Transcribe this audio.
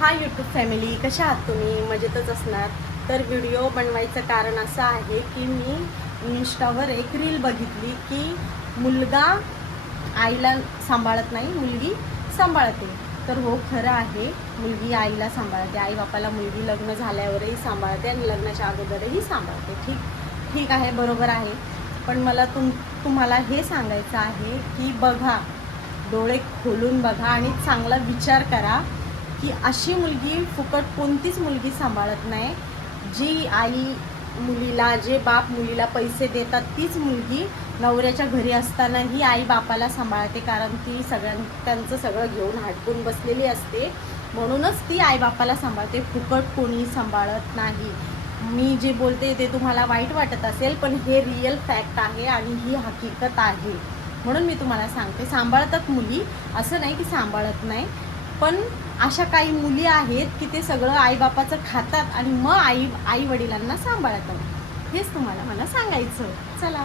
Hi YouTube family, कशा आहात तुम्ही? मजेतच असणार. तर व्हिडिओ बनवायचं कारण असं आहे की मी इंस्टावर एक रील बघितली की मुलगा आईला सांभाळत नाही, मुलगी सांभाळते. तर हो, खरं आहे, मुलगी आईला सांभाळते. आई बापाला मुलगी लग्न झाल्यावरही सांभाळते आणि लग्नाच्या अगोदरही सांभाळते. ठीक ठीक आहे, बरोबर आहे. पण मला तुम्हाला हे सांगायचं आहे की बघा, डोळे खोलून बघा आणि चांगला विचार करा की अशी मुलगी फुकट कोणतीच मुलगी सांभाळत नाही. जी आई मुलीला, जे बाप मुलीला पैसे देतात, तीच मुलगी नवऱ्याच्या घरी असतानाही आई बापाला सांभाळते. कारण ती त्यांचं सगळं घेऊन हटकून बसलेली असते, म्हणूनच ती आई बापाला सांभाळते. फुकट कोणी सांभाळत नाही. मी जे बोलते ते तुम्हाला वाईट वाटत असेल, पण हे रिअल फॅक्ट आहे आणि ही हकीकत आहे. म्हणून मी तुम्हाला सांगते, सांभाळतात मुली, असं नाही की सांभाळत नाही. पण अशा काही मुली आहेत की ते सगळं आईबापाचं खातात आणि मग आई वडिलांना सांभाळतात. हेच तुम्हाला मला सांगायचं. चला.